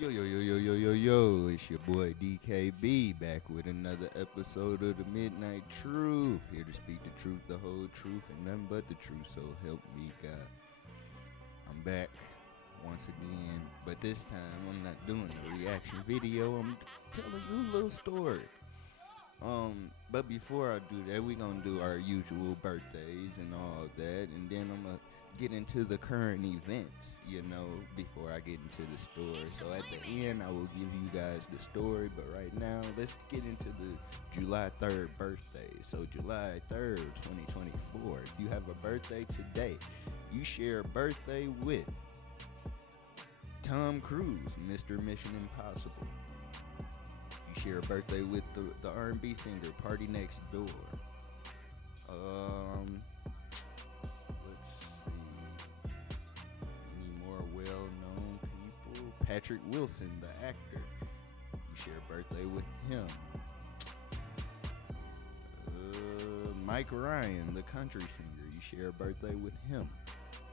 Yo, yo, yo, yo, yo, yo, yo, it's your boy DKB back with another episode of the Midnight Truth. Here to speak the truth, the whole truth, and nothing but the truth, so help me God. I'm back once again, but this time I'm not doing a reaction video, I'm telling you a little story. But before I do that, we gonna do our usual birthdays and all that, and then I'm gonna get into the current events, before I get into the story. So at the end, I will give you guys the story, but right now, let's get into the July 3rd birthday. So July 3rd, 2024, if you have a birthday today, you share a birthday with Tom Cruise, Mr. Mission Impossible. You share a birthday with the R&B singer Party Next Door. Let's see. Any more well-known people? Patrick Wilson, the actor. You share a birthday with him. Mike Ryan, the country singer. You share a birthday with him.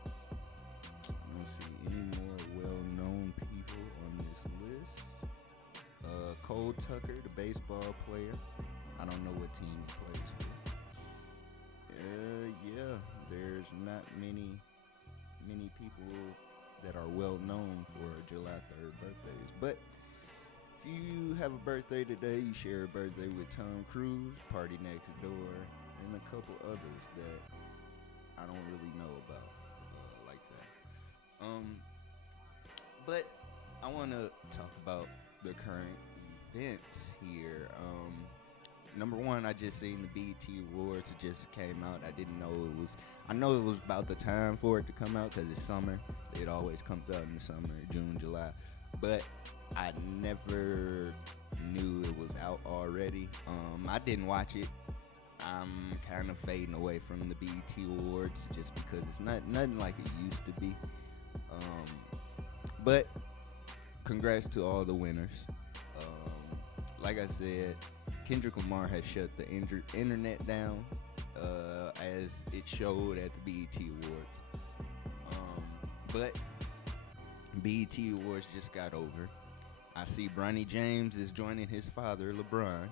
I don't see any more well-known people on this list. Cole Tucker, the baseball player. I don't know what team he plays for. Yeah, there's not many people that are well known for July 3rd birthdays. But if you have a birthday today, you share a birthday with Tom Cruise, Party Next Door, and a couple others that I don't really know about like that. But I want to talk about the current events here. Number one, I just seen the BET Awards. It just came out. I know it was about the time for it to come out because it's summer. It always comes out in the summer, June, July. But I never knew it was out already. I didn't watch it. I'm kind of fading away from the BET Awards just because it's nothing like it used to be. But congrats to all the winners. Like I said, Kendrick Lamar has shut the internet down as it showed at the BET Awards. But BET Awards just got over. I see Bronny James is joining his father, LeBron.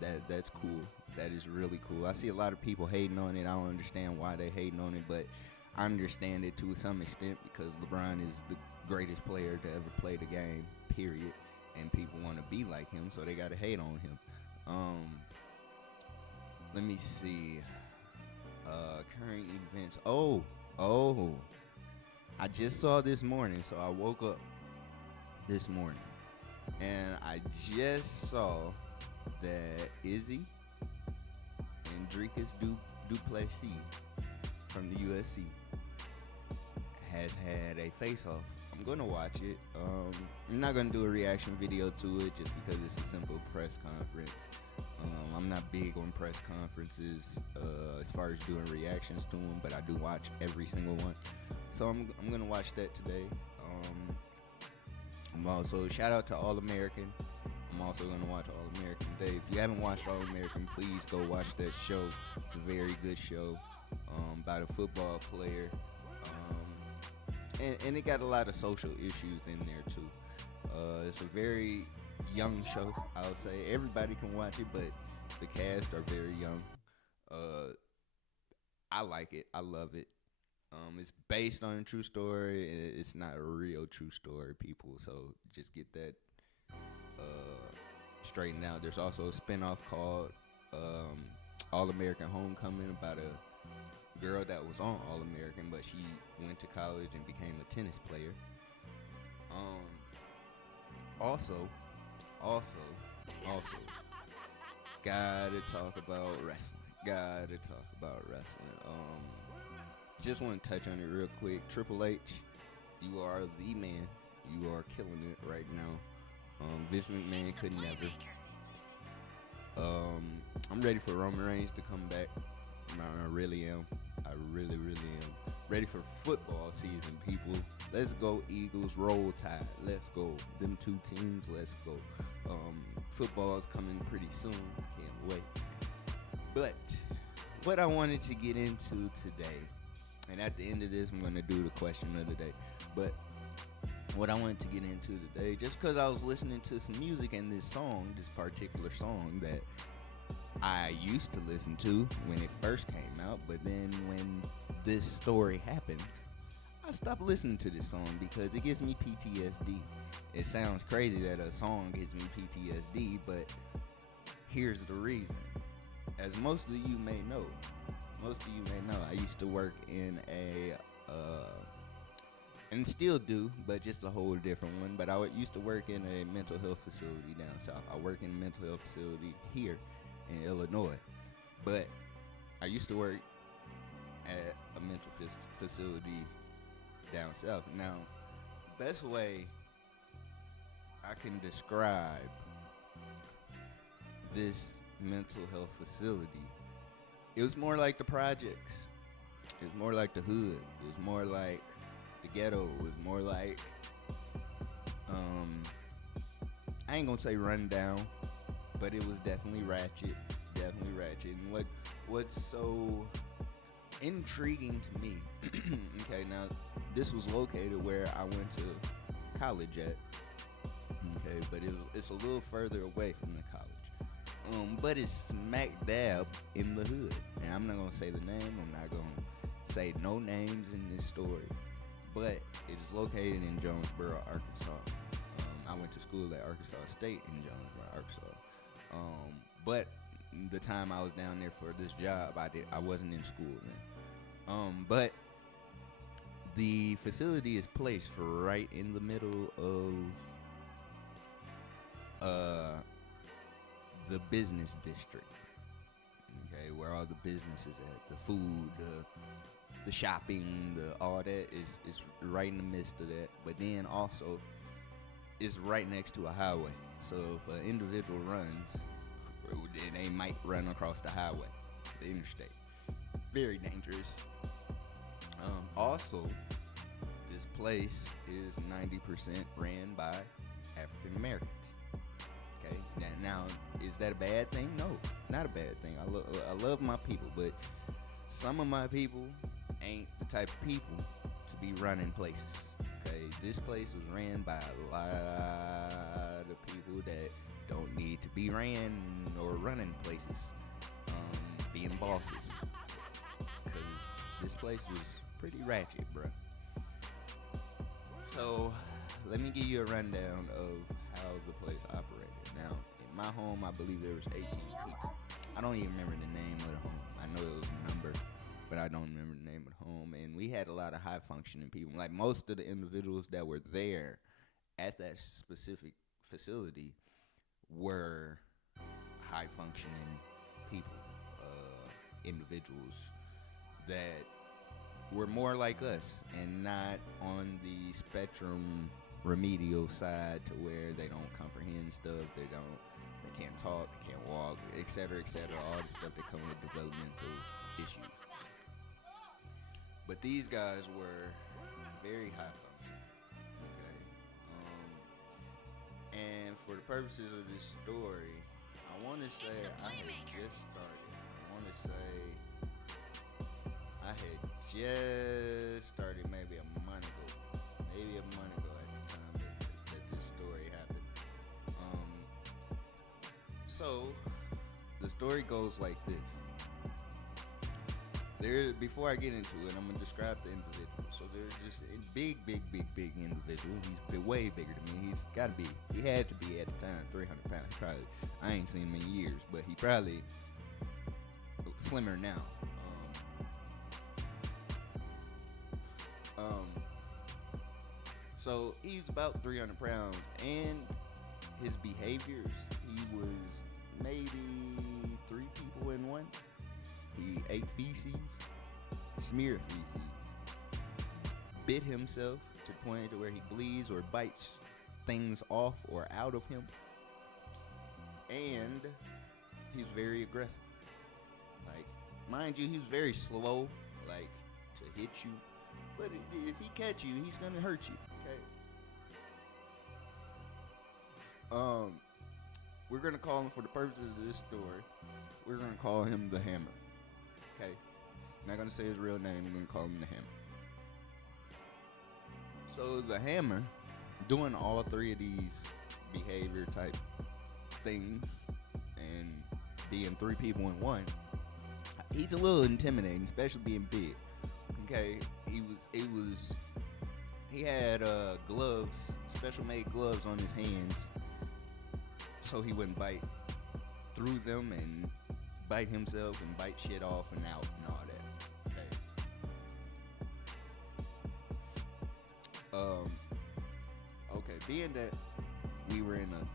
That's cool. That is really cool. I see a lot of people hating on it. I don't understand why they hating on it, but I understand it to some extent because LeBron is the greatest player to ever play the game, period. And people want to be like him, so they got to hate on him. Let me see. Current events. Oh. I just saw this morning, so I woke up this morning, and I just saw that Izzy and Dricus Duplessis from the USC has had a face-off. I'm gonna watch it. I'm not gonna do a reaction video to it just because it's a simple press conference. I'm not big on press conferences as far as doing reactions to them, but I do watch every single one. So I'm gonna watch that today. I'm also shout out to All American. I'm also gonna watch All American today. If you haven't watched All American, please go watch that show. It's a very good show about a football player. And it got a lot of social issues in there too. It's a very young show, I would say. Everybody can watch it, but the cast are very young. I like it. I love it. It's based on a true story. It's not a real true story, people. So just get that straightened out. There's also a spinoff called All American Homecoming about a girl that was on All American, but she went to college and became a tennis player. Also, gotta talk about wrestling. Just want to touch on it real quick. Triple H, you are the man. You are killing it right now. Vince McMahon could never. I'm ready for Roman Reigns to come back. I really am. I really am. Ready for football season, people. Let's go Eagles, roll tide. Let's go. Them two teams, let's go. Football's coming pretty soon. Can't wait. But what I wanted to get into today, and at the end of this, I'm going to do the question of the day. But what I wanted to get into today, just because I was listening to some music and this particular song that I used to listen to when it first came out, but then when this story happened, I stopped listening to this song because it gives me PTSD. It sounds crazy that a song gives me PTSD, but here's the reason. As most of you may know, I used to work in and still do, but just a whole different one. But I used to work in a mental health facility down south. I work in a mental health facility here in Illinois, but I used to work at a mental facility down south. Now, best way I can describe this mental health facility, it was more like the projects. It was more like the hood. It was more like the ghetto. It was more like, I ain't gonna say run down, but it was definitely ratchet. Definitely ratchet. And what's so intriguing to me, okay, now this was located where I went to college at, okay, but it's a little further away from the college. But it's smack dab in the hood. And I'm not gonna say the name. I'm not gonna say no names in this story. But it is located in Jonesboro, Arkansas. I went to school at Arkansas State in Jonesboro, Arkansas. But the time I was down there for this job, I wasn't in school then. But the facility is placed right in the middle of the business district, okay, where all the business is at, the food, the shopping, all that is right in the midst of that. But then also, it's right next to a highway. So if an individual runs, they might run across the highway, the interstate. Very dangerous. Also, this place is 90% ran by African Americans. Okay, now is that a bad thing? No, not a bad thing. I love my people, but some of my people ain't the type of people to be running places. Okay, this place was ran by a lot of people that don't need to be ran or running places, being bosses. Because this place was pretty ratchet, bruh. So let me give you a rundown of how the place operated. Now, in my home, I believe there was 18 people. I don't even remember the name of the home. I know it was a number, but I don't remember the name of the home. And we had a lot of high-functioning people. Like, most of the individuals that were there at that specific facility were high-functioning people, individuals that were more like us and not on the spectrum remedial side to where they don't comprehend stuff, they can't talk, they can't walk, etc., all the stuff that come with developmental issues. But these guys were very high functioning, okay? And for the purposes of this story, I want to say I had just started. Maybe a month ago at the time that this story happened. So the story goes like this. Before I get into it, I'm gonna describe the individual. So there's this big individual. He's way bigger than me. He had to be at the time 300 pounds. Probably, I ain't seen him in years, but he probably slimmer now. So he's about 300 pounds, and his behaviors, he was maybe 3 people in one. He ate feces, smeared feces, bit himself to the point to where he bleeds or bites things off or out of him, and he's very aggressive. Like, mind you, he's very slow, like, to hit you. But if he catch you, he's gonna hurt you. Okay. We're gonna call him, for the purposes of this story, we're gonna call him the Hammer. Okay. Not gonna say his real name. We're gonna call him the Hammer. So the Hammer doing all three of these behavior type things and being three people in one, he's a little intimidating, especially being big. Okay, he had gloves, special made gloves on his hands, so he wouldn't bite through them and bite himself and bite shit off and out and all that. Okay, being that we were in a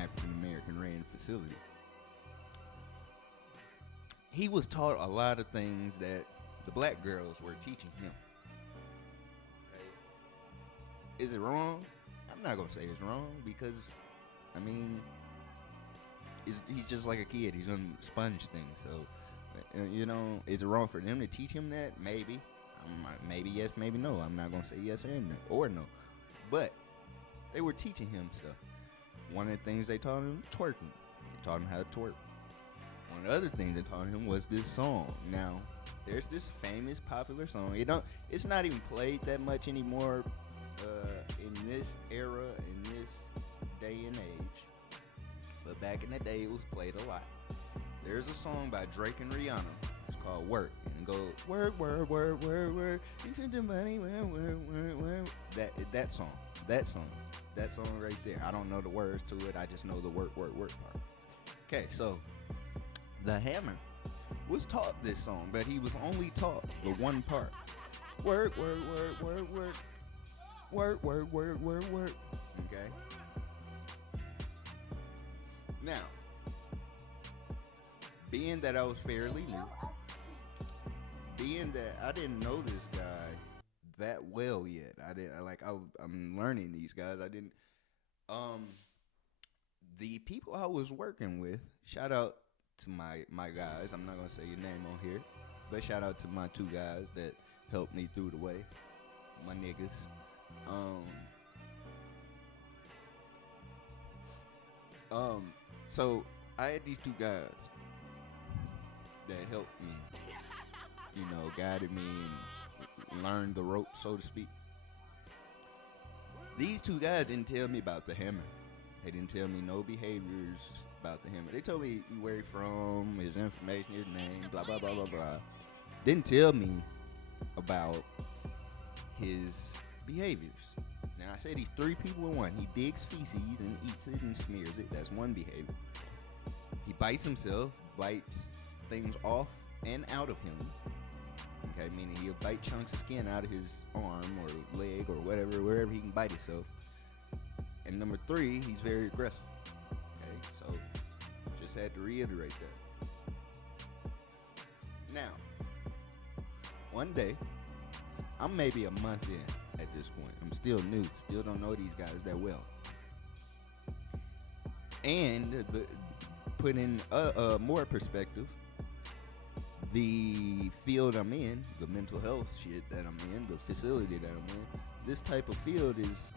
African American ran facility, he was taught a lot of things that the black girls were teaching him. Okay. Is it wrong? I'm not gonna say it's wrong because, I mean, he's just like a kid. He's gonna sponge things. So, is it wrong for them to teach him that? Maybe. Maybe yes, maybe no. I'm not gonna say yes or no. But they were teaching him stuff. One of the things they taught him, twerking. They taught him how to twerk. One of the other things they taught him was this song. Now, there's this famous, popular song. It's not even played that much anymore in this era, in this day and age. But back in the day, it was played a lot. There's a song by Drake and Rihanna. It's called "Work," and it goes "Work, work, work, work, work into the money, work, work, work, work." That song right there. I don't know the words to it. I just know the work, work, work part. Okay, so the Hammer was taught this song, but he was only taught the one part. Work, work, work, work, work. Work, work, work, work, work. Okay? Now, being that I was fairly new, being that I didn't know this guy that well yet, I'm learning these guys. The people I was working with, shout out to my guys. I'm not gonna say your name on here, but shout out to my two guys that helped me through the way, my niggas. So I had these two guys that helped me, guided me and learned the ropes, so to speak. These two guys didn't tell me about the Hammer. They didn't tell me no behaviors about the Hammer. They told me where he's from, his information, his name, blah, blah, blah, blah, blah. Didn't tell me about his behaviors. Now, I said he's three people in one. He digs feces and eats it and smears it. That's one behavior. He bites himself, bites things off and out of him. Okay, meaning he'll bite chunks of skin out of his arm or leg or whatever, wherever he can bite himself. And number three, he's very aggressive. Okay, so just had to reiterate that. Now, one day, I'm maybe a month in at this point. I'm still new, still don't know these guys that well. And put in more perspective, the field I'm in, the mental health shit that I'm in, the facility that I'm in, this type of field is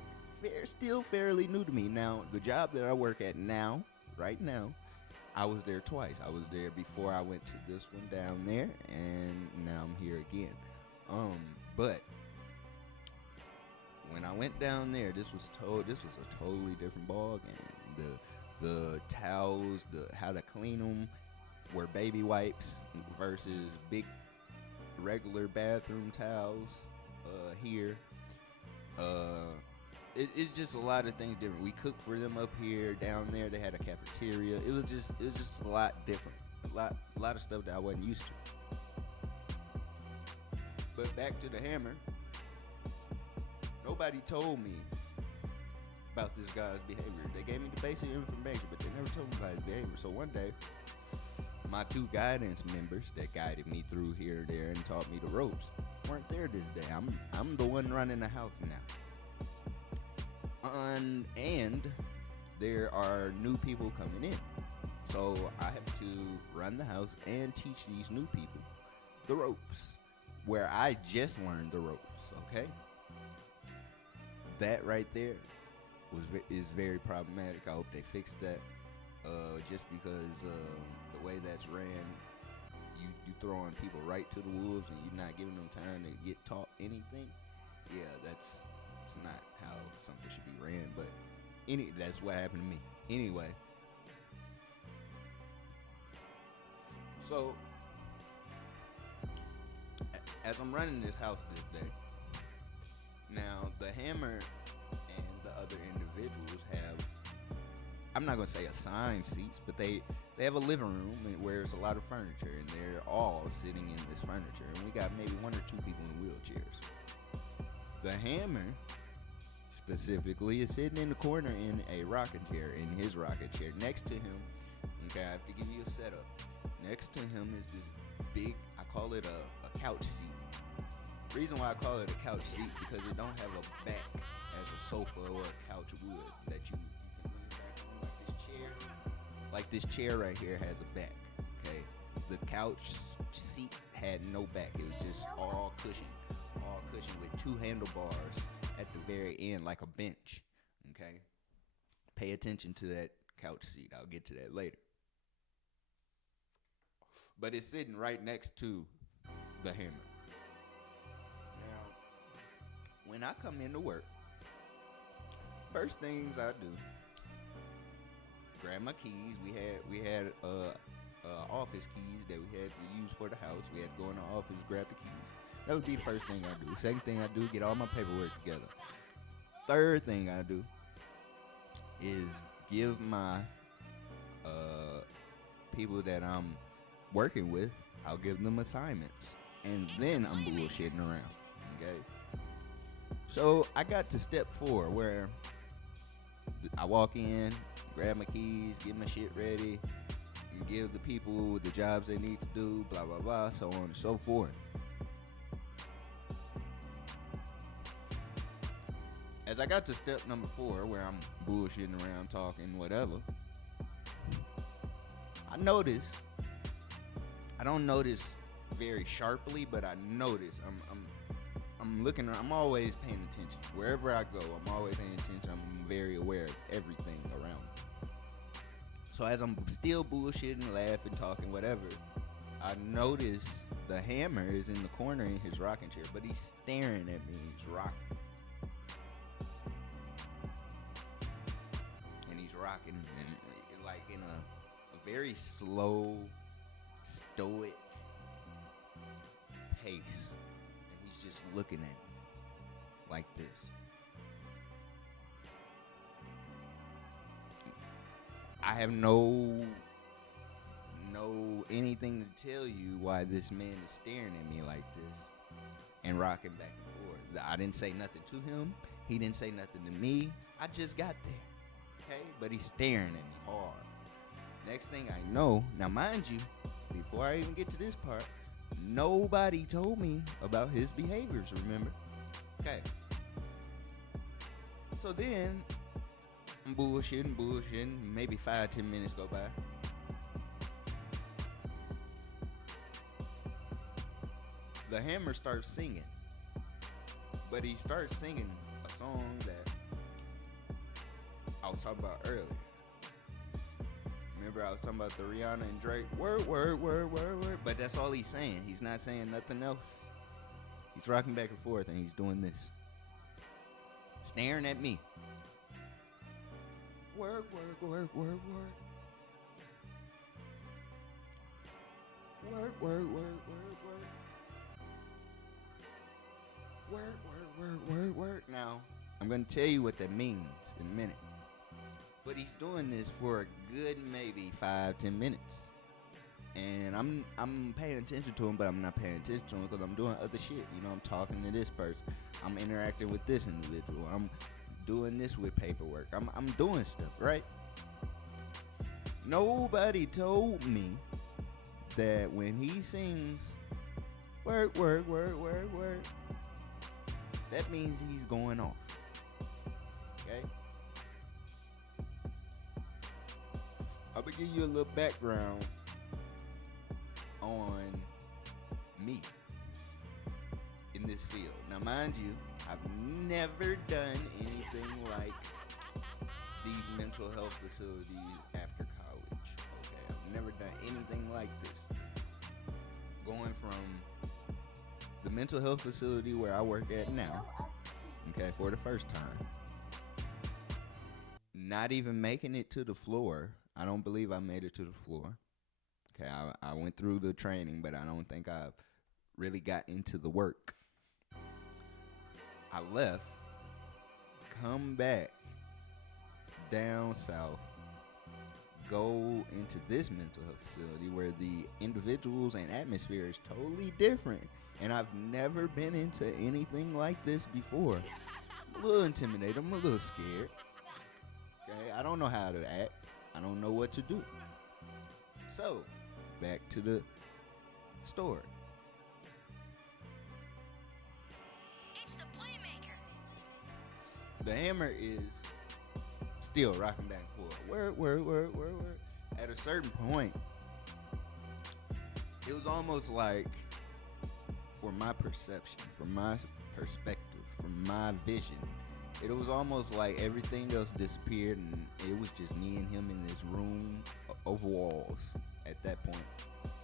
still fairly new to me. Now, the job that I work at now, right now, I was there twice. I was there before I went to this one down there, and now I'm here again. But when I went down there, this was a totally different ball game. The towels, how to clean them, were baby wipes versus big regular bathroom towels here. It's just a lot of things different. We cooked for them up here. Down there, they had a cafeteria. It was just a lot different. A lot of stuff that I wasn't used to. But back to the Hammer. Nobody told me about this guy's behavior. They gave me the basic information, but they never told me about his behavior. So one day, my two guidance members that guided me through here, there, and taught me the ropes weren't there this day. I'm the one running the house now. And there are new people coming in. So I have to run the house and teach these new people the ropes, where I just learned the ropes, okay? That right there is very problematic. I hope they fix that. Just because the way that's ran, you throwing people right to the wolves and you're not giving them time to get taught anything. Yeah, It's not how something should be ran, but that's what happened to me. Anyway, so as I'm running this house this day, now the hammer and the other individuals have, I'm not gonna say assigned seats, but they have a living room where there's a lot of furniture, and they're all sitting in this furniture, and we got maybe one or two people in wheelchairs. The hammer specifically is sitting in the corner in a rocking chair, in his rocking chair. Next to him, okay, I have to give you a setup. Next to him is this big, I call it a couch seat. The reason why I call it a couch seat because it don't have a back as a sofa or a couch would that you can lean back on, like this chair. Like this chair right here has a back, okay? The couch seat had no back. It was just all cushion with two handlebars at the very end, like a bench, okay? Pay attention to that couch seat. I'll get to that later. But it's sitting right next to the hammer. Now, when I come into work, first things I do, grab my keys. We had office keys that we had to use for the house. We had to go in the office, grab the keys. That would be the first thing I do. Second thing I do, get all my paperwork together. Third thing I do is give my people that I'm working with, I'll give them assignments. And then I'm bullshitting around, okay? So I got to step 4 where I walk in, grab my keys, get my shit ready, and give the people the jobs they need to do, blah, blah, blah, so on and so forth. As I got to step number 4, where I'm bullshitting around, talking, whatever, I don't notice very sharply, but I notice. I'm looking. I'm always paying attention. Wherever I go, I'm always paying attention. I'm very aware of everything around me. So as I'm still bullshitting, laughing, talking, whatever, I notice the hammer is in the corner in his rocking chair, but he's staring at me. He's rocking. And he's rocking like in a very slow, stoic pace. And he's just looking at me like this. I have no anything to tell you why this man is staring at me like this and rocking back and forth. I didn't say nothing to him. He didn't say nothing to me. I just got there. Okay? But he's staring at me hard. Next thing I know, now mind you, before I even get to this part, nobody told me about his behaviors, remember? Okay. So then, I'm bullshitting, maybe 5-10 minutes go by. The hammer starts singing, but he starts singing a song that I was talking about earlier. Remember I was talking about the Rihanna and Drake, word, word, word, word, word, but that's all he's saying. He's not saying nothing else. He's rocking back and forth and he's doing this. Staring at me. Work, work, work, work, work. Work, work, work, work, work. Work, work, work, work, work. Now, I'm going to tell you what that means in a minute. But he's doing this for a good maybe 5-10 minutes. And I'm paying attention to him, but I'm not paying attention to him because I'm doing other shit. You know, I'm talking to this person. I'm interacting with this individual. I'm doing this with paperwork. I'm doing stuff, right? Nobody told me that when he sings work, work, work, work, work, that means he's going off. Okay? I'm gonna give you a little background on me in this field. Now, mind you, I've never done anything like these mental health facilities after college. Okay, I've never done anything like this. Going from the mental health facility where I work at now, okay, for the first time. Not even making it to the floor. I don't believe I made it to the floor. Okay, I went through the training, but I don't think I really got into the work. I left, come back down south, go into this mental health facility where the individuals and atmosphere is totally different. And I've never been into anything like this before. I'm a little intimidated. I'm a little scared. Okay, I don't know how to act. I don't know what to do. So, back to the story. It's the playmaker. The hammer is still rocking back and forth. Word. At a certain point, it was almost like, for my perception, from my perspective, from my vision, it was almost like everything else disappeared and it was just me and him in this room of walls. At that point,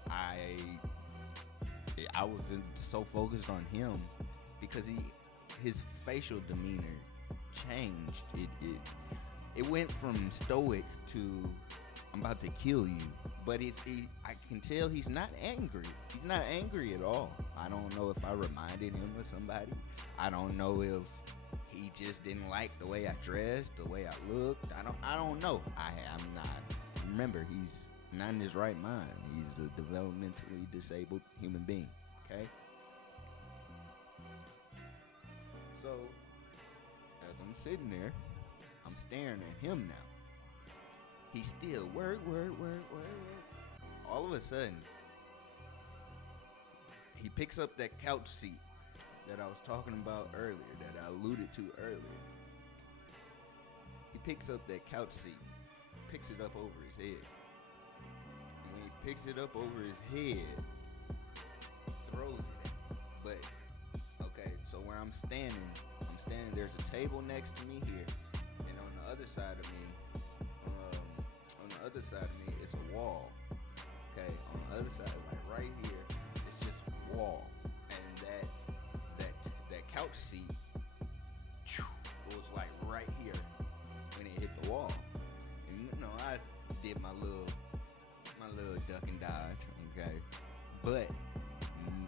I wasn't so focused on him because his facial demeanor changed. It went from stoic to I'm about to kill you. But I can tell he's not angry. He's not angry at all. I don't know if I reminded him of somebody. I don't know if he just didn't like the way I dressed, the way I looked. I don't know. I'm not. Remember, he's not in his right mind. He's a developmentally disabled human being. Okay. So as I'm sitting there, I'm staring at him now. He's still word. All of a sudden, he picks up that couch seat that I was talking about earlier, that I alluded to earlier. He picks up that couch seat, picks it up over his head. And when he picks it up over his head, throws it at me. But, okay, so where I'm standing, there's a table next to me here. And on the other side of me, it's a wall. Okay, on the other side, like right here, it's just wall. And that couch seat was like right here when it hit the wall. And you know, I did my little duck and dodge, okay? But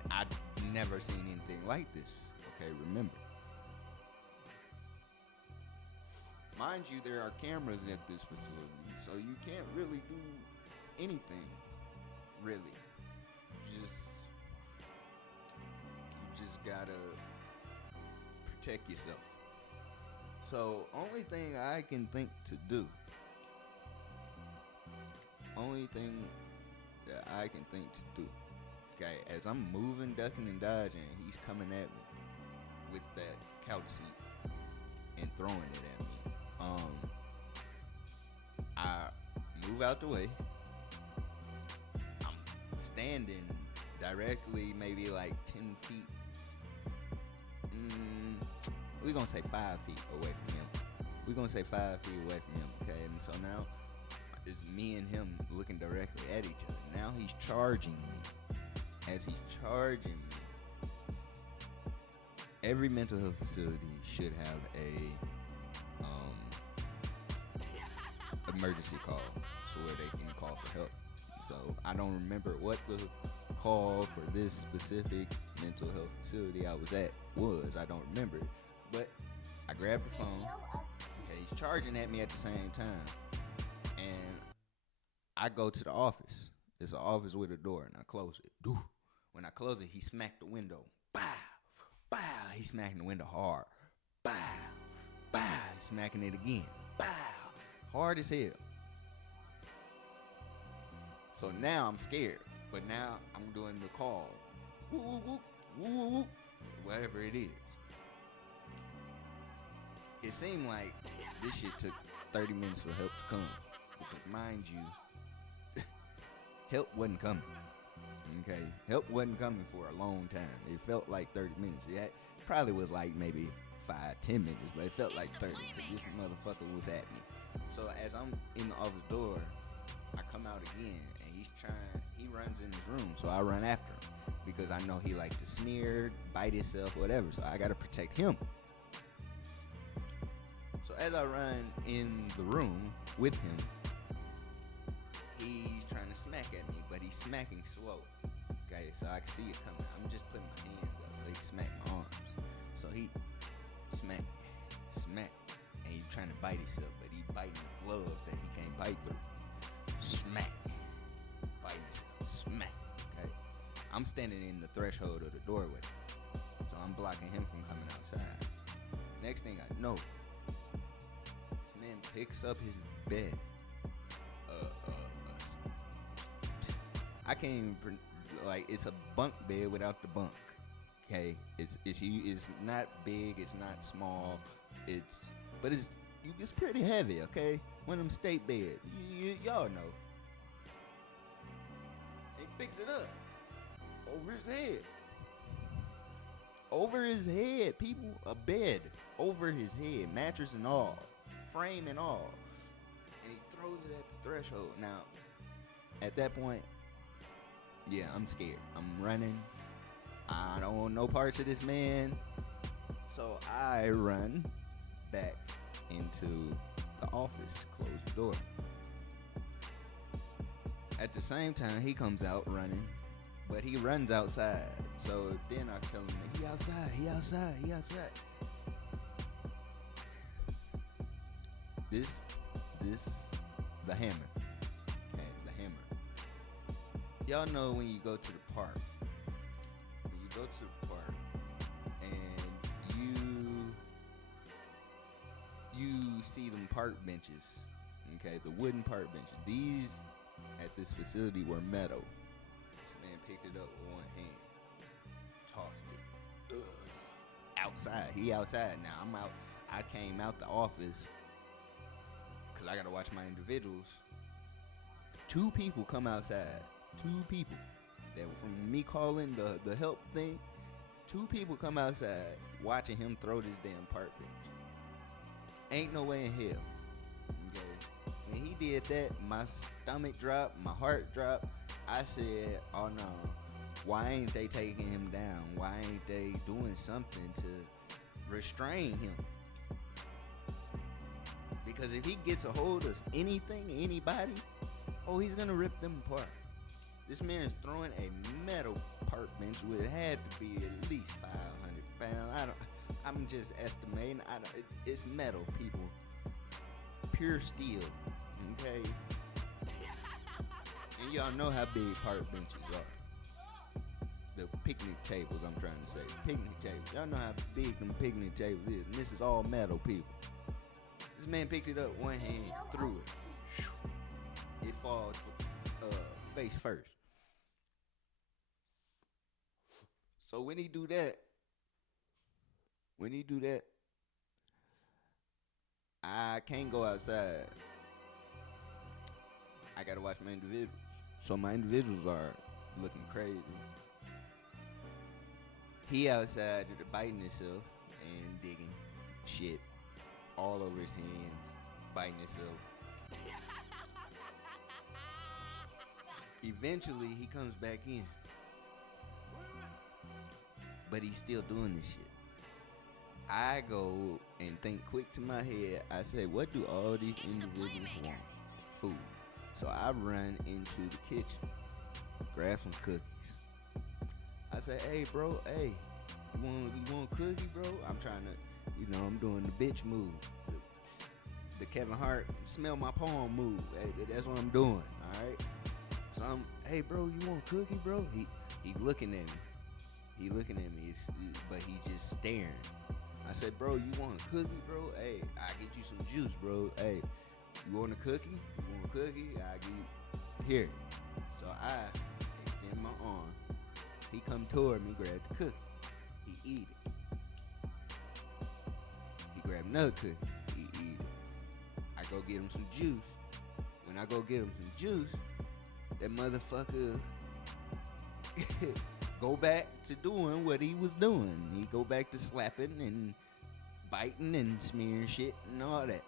I'd never seen anything like this. Okay, remember. Mind you, there are cameras at this facility, so you can't really do anything, really. You just gotta protect yourself. So, only thing I can think to do, okay, as I'm moving, ducking, and dodging, he's coming at me with that couch seat and throwing it at me. I move out the way. I'm standing directly maybe like 10 feet. We're going to say 5 feet away from him. Okay? And so now it's me and him looking directly at each other. Now he's charging me. As he's charging me, every mental health facility should have a emergency call, so where they can call for help. So I don't remember what the call for this specific mental health facility I was at was. I don't remember it. But I grabbed the phone, and he's charging at me at the same time. And I go to the office. It's an office with a door, and I close it. When I close it, he smacked the window. Bow, bow. He smacking the window hard. Bow, bow. He's smacking it again. Bow. Hard as hell. So now I'm scared. But now I'm doing the call. Woo, woo, woo, woo, woo, woo. Whatever it is. It seemed like this shit took 30 minutes for help to come. Because mind you, help wasn't coming. Okay? Help wasn't coming for a long time. It felt like 30 minutes. It probably was like maybe 5-10 minutes, but it felt like 30. Because this motherfucker was at me. So as I'm in the office door, I come out again, and he runs in his room, so I run after him. Because I know he likes to smear, bite himself, whatever, so I gotta protect him. So as I run in the room with him, he's trying to smack at me, but he's smacking slow. Okay, so I can see it coming. I'm just putting my hands up so he can smack my arms. So he smack, and he's trying to bite himself, but he's biting the glove that he can't bite through. Smack, biting himself, smack. Okay, I'm standing in the threshold of the doorway, so I'm blocking him from coming outside. Next thing I know, this man picks up his bed. I can't even it's a bunk bed without the bunk. Okay, it's not big, it's not small, but it's pretty heavy. Okay, one of them state beds. Y'all know. He picks it up over his head. People, a bed over his head, mattress and all, frame and all, and he throws it at the threshold. Now, at that point, yeah, I'm scared. I'm running. I don't want no parts of this man. So I run back into the office, close the door. At the same time, he comes out running, but he runs outside. So then I tell him that he outside. The hammer. Okay, the hammer. Y'all know when you go to the park, and you see them park benches, okay, the wooden park benches. These at this facility were metal. This man picked it up with one hand, tossed it. Outside. He outside now. I'm out. I came out the office because I gotta watch my individuals. 2 people come outside. 2 people that were from me calling the help thing. 2 people come outside watching him throw this damn park bench. Ain't no way in hell. Okay. When he did that, my stomach dropped, my heart dropped. I said, oh no, why ain't they taking him down? Why ain't they doing something to restrain him? Because if he gets a hold of anything, anybody, he's gonna rip them apart. This man is throwing a metal park bench, which had to be at least 500 pounds. I'm just estimating. It's metal, people. Pure steel. Okay. And y'all know how big park benches are. The picnic tables, I'm trying to say. Picnic tables. Y'all know how big them picnic tables is. And this is all metal, people. This man picked it up one hand, threw it. It falls face first. So when he do that, I can't go outside. I gotta watch my individuals. So my individuals are looking crazy. He outside biting himself and digging shit all over his hands, biting himself. Eventually, he comes back in. But he's still doing this shit. I go and think quick to my head. I say, what do all these individuals want? Food. So I run into the kitchen, grab some cookies. I say, hey, bro, you want a cookie, bro? I'm trying to, I'm doing the bitch move. The Kevin Hart, smell my palm move. Hey, that's what I'm doing, all right? So hey, bro, you want a cookie, bro? He looking at me. But he just staring. I said, bro, you want a cookie, bro? Hey, I get you some juice, bro. Hey, you want a cookie? I get you. Here. So I extend my arm. He come toward me, grab the cookie. He eat it. He grab another cookie. He eat it. I go get him some juice. When I go get him some juice, that motherfucker go back to doing what he was doing. He go back to slapping and biting and smearing shit and all that.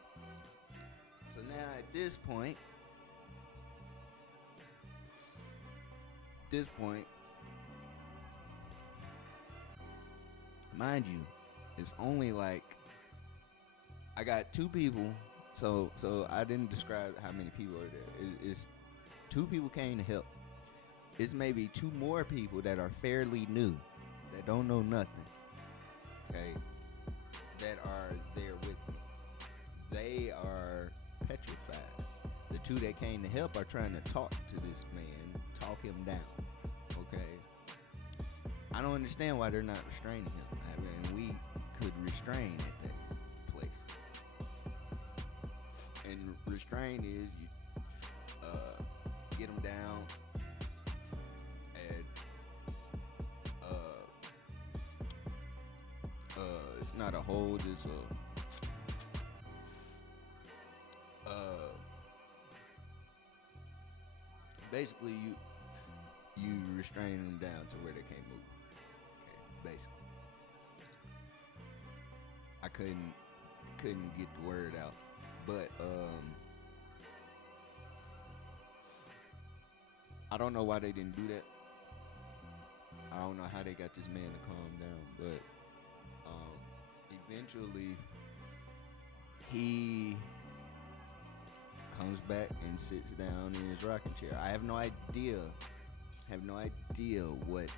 So now at this point, mind you, it's only like I got two people. So I didn't describe how many people are there. It's two people came to help. It's maybe two more people that are fairly new, that don't know nothing. Okay, that are there with me. They are petrified. The two that came to help are trying to talk to this man, talk him down. Okay, I don't understand why they're not restraining him. I mean, we could restrain at that place. And restrain is you get them down and it's not a hold, it's a basically you restrain them down to where they can't move. Okay, basically. I couldn't get the word out. But I don't know why they didn't do that. I don't know how they got this man to calm down, but eventually he comes back and sits down in his rocking chair. I have no idea what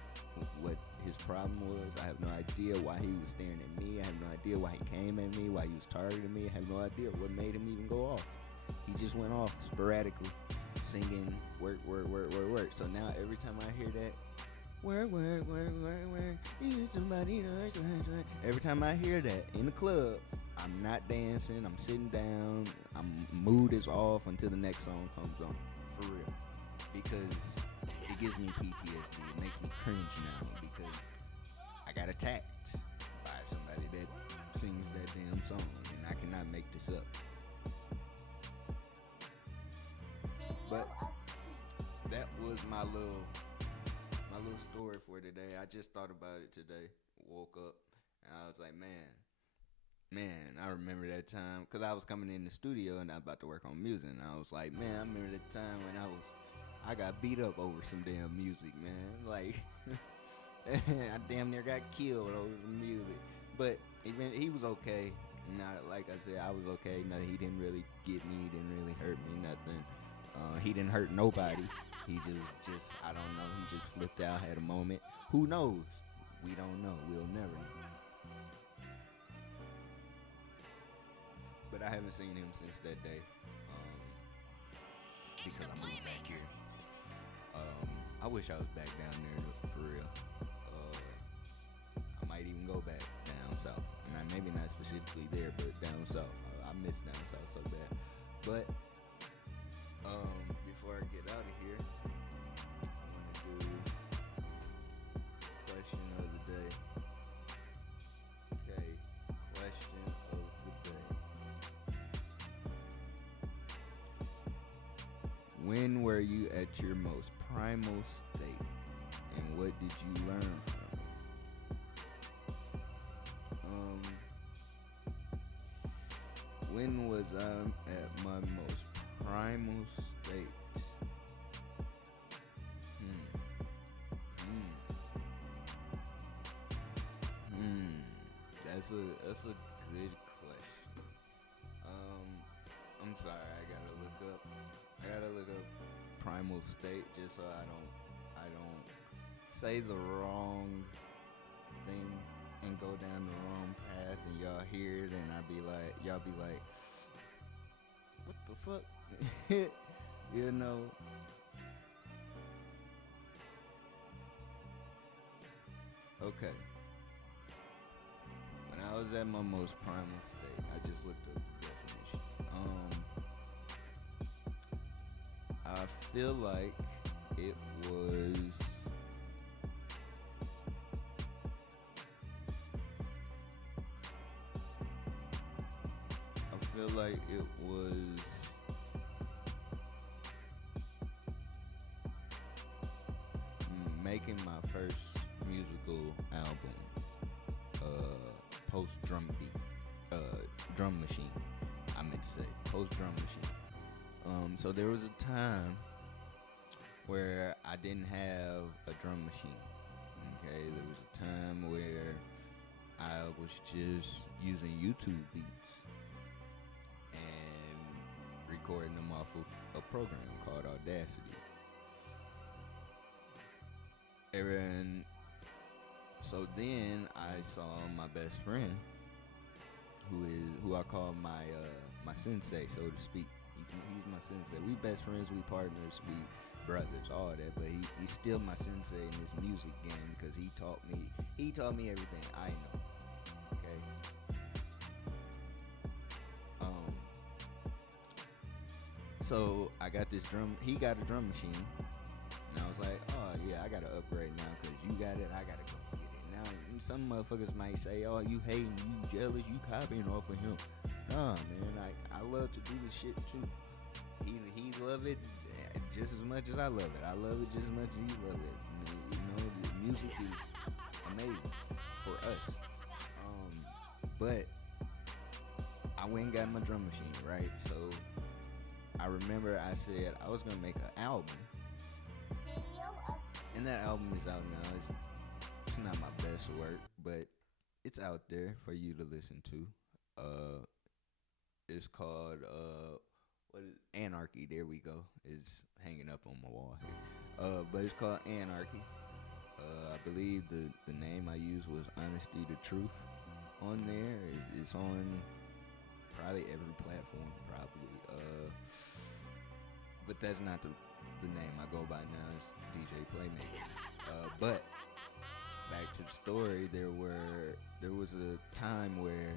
his problem was. I have no idea why he was staring at me. I have no idea why he came at me, why he was targeting me. I have no idea what made him even go off. He just went off sporadically, singing work. So now every time I hear that, work, you need somebody to work. Every time I hear that in the club, I'm not dancing, I'm sitting down, mood is off until the next song comes on, for real. Because it gives me PTSD, it makes me cringe now, because I got attacked by somebody that sings that damn song, and I cannot make this up. But that was my little story for today. I just thought about it today, woke up, and I was like, Man, I remember that time, because I was coming in the studio and I was about to work on music, and I was like, man, I remember that time when I got beat up over some damn music, man. Like, I damn near got killed over some music. But he was okay. Not, like I said, I was okay. No, he didn't really get me. He didn't really hurt me, nothing. He didn't hurt nobody. He just, I don't know, he just flipped out, had a moment. Who knows? We don't know. We'll never know. But I haven't seen him since that day, because I moved back here. I wish I was back down there for real. I might even go back down south. Maybe not specifically there, but down south. I miss down south so bad. But before I get out of here, I want to do question of the day. Okay, question of the day. When were you at your most primal state, and what did you learn from it? When was I at my most primal state? That's a good question. I'm sorry, I gotta look up primal state just so I don't say the wrong thing and go down the wrong path, and y'all hear it and y'all be like, what the fuck? You know. Okay. When I was at my most primal state, I just looked up the definition. I feel like it was making my first musical album, post drum machine. I meant to say post drum machine. So there was a time where I didn't have a drum machine. Okay, there was a time where I was just using YouTube beats. recording them off of a program called Audacity. And so then I saw my best friend, who I call my sensei, so to speak. He's my sensei. We best friends, we partners, we brothers, all that. But he's still my sensei in this music game because he taught me everything I know. Okay. So I got this drum. He got a drum machine, and I was like, oh yeah, I gotta upgrade now because you got it. I gotta go get it now. Some motherfuckers might say, oh, you hating, you jealous, you copying off of him. Nah, man, I love to do this shit too. He love it just as much as I love it. I love it just as much as he love it. You know, the music is amazing for us. But I went and got my drum machine, right? So I remember I said I was gonna make an album, and that album is out now. It's not my best work, but it's out there for you to listen to. It's called what is Anarchy. There we go. It's hanging up on my wall here. But it's called Anarchy. I believe the name I used was Honesty the Truth on there. It's on probably every platform, probably. But that's not the name I go by now. It's DJ Playmaker. But back to the story, there was a time where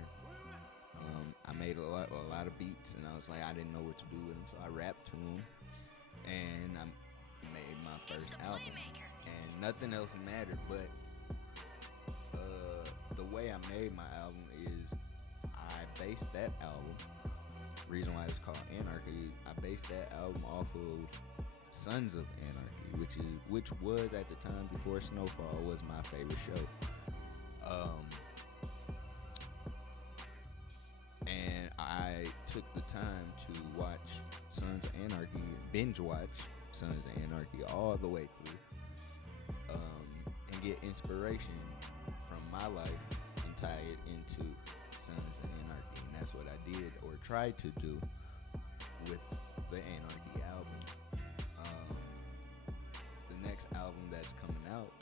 I made a lot of beats, and I was like, I didn't know what to do with them, so I rapped to them, and I made my first album, and nothing else mattered. But the way I made my album is I based that album. Reason why it's called Anarchy, I based that album off of Sons of Anarchy, which was at the time before Snowfall was my favorite show. And I took the time to watch Sons of Anarchy, binge watch Sons of Anarchy all the way through, and get inspiration from my life and tie it into Sons of Anarchy. And that's what I did, or tried to do, with the Anarchy album. The next album that's coming out,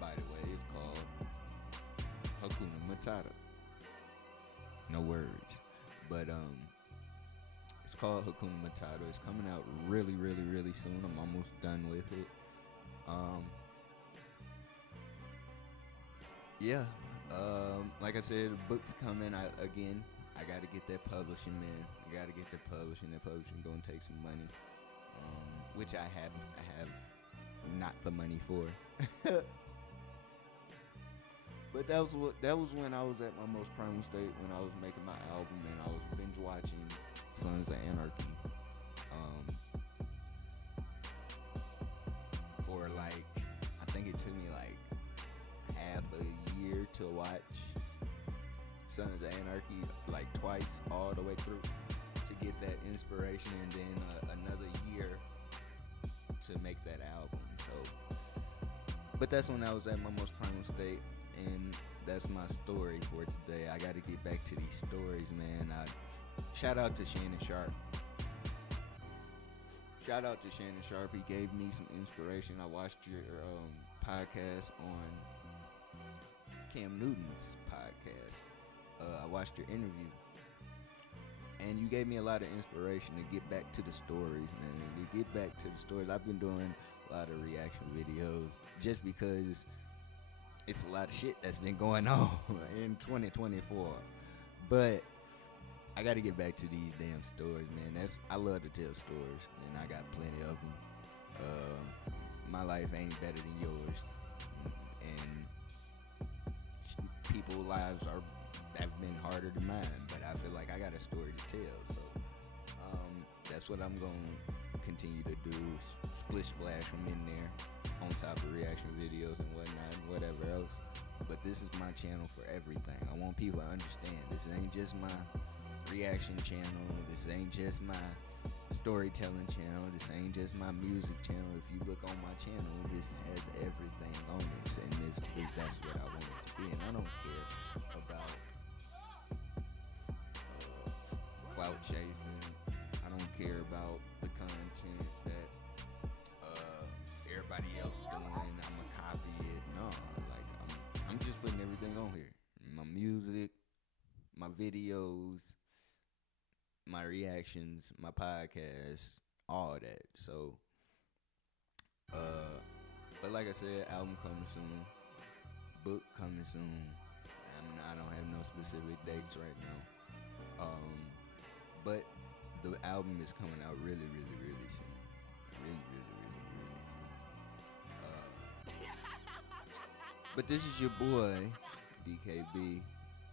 by the way, is called Hakuna Matata. No words. But it's called Hakuna Matata. It's coming out really, really, really soon. I'm almost done with it. Yeah. Like I said, the book's coming. I gotta get that publishing, man. I gotta get that publishing. That publishing gonna take some money, which I have not the money for. But that was when I was at my most primal state, when I was making my album and I was binge watching Sons of Anarchy. For like, I think it took me like half a year to watch Sons of Anarchy like twice, all the way through, to get that inspiration, and then another year to make that album. So, but that's when I was at my most primal state. And that's my story for today. I got to get back to these stories, man. Shout out to Shannon Sharp. Shout out to Shannon Sharp. He gave me some inspiration. I watched your podcast on Cam Newton's podcast. I watched your interview. And you gave me a lot of inspiration to get back to the stories, man. To get back to the stories. I've been doing a lot of reaction videos just because it's a lot of shit that's been going on in 2024. But I got to get back to these damn stories, man. I love to tell stories, and I got plenty of them. My life ain't better than yours, and people's lives have been harder than mine. But I feel like I got a story to tell, so that's what I'm gonna continue to do. Splish splash them in there, on top of reaction videos and whatnot and whatever else. But this is my channel for everything. I want people to understand this ain't just my reaction channel. This ain't just my storytelling channel. This ain't just my music channel. If you look on my channel, this has everything on this, and that's what I want it to be. And I don't care about clout music, my videos, my reactions, my podcasts, all that. So, but like I said, album coming soon, book coming soon. I don't have no specific dates right now. But the album is coming out really, really, really soon. Really, really, really, really soon. But this is your boy, DKB,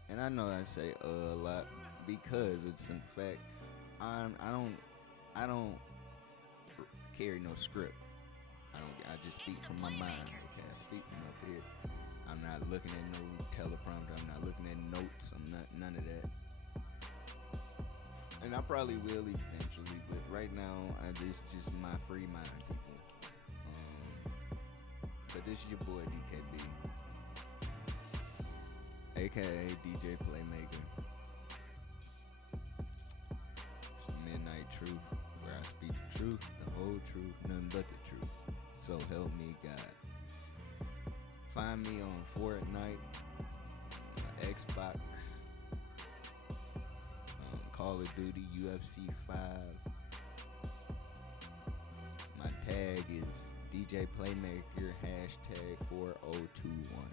and I know I say a lot because it's some fact. I don't carry no script. I just speak from my mind. Okay, I speak from up here. I'm not looking at no teleprompter. I'm not looking at notes. I'm not none of that. And I probably will eventually, but right now, it's just my free mind, people. But this is your boy DKB, aka DJ Playmaker. It's Midnight Truth, where I speak the truth, the whole truth, nothing but the truth. So help me God. Find me on Fortnite, Xbox, Call of Duty, UFC 5. My tag is DJ Playmaker #4021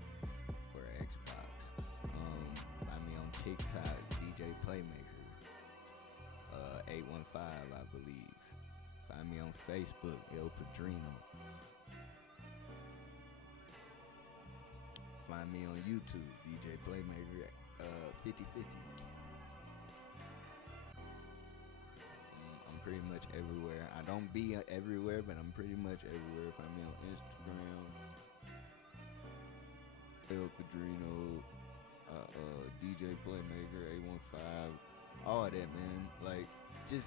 for Xbox. Find me on TikTok, DJ Playmaker 815, I believe. Find me on Facebook, El Padrino. Find me on YouTube, DJ Playmaker 5050. I'm pretty much everywhere. I don't be everywhere, but I'm pretty much everywhere. Find me on Instagram, El Padrino, DJ Playmaker 815, all that, man. Like, just.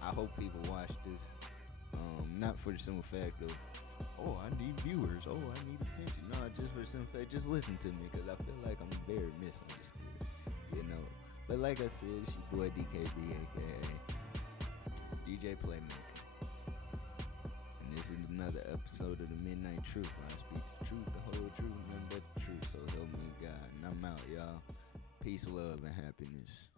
I hope people watch this. Not for the simple fact of, oh, I need viewers. Oh, I need attention. No, just for the simple fact, just listen to me, because I feel like I'm very misunderstood, you know. But like I said, it's your boy DKB, aka DJ Playmaker. And this is another episode of the Midnight Truth, where I speak the truth, the whole truth, nothing but the truth. So help me God. And I'm out, y'all. Peace, love, and happiness.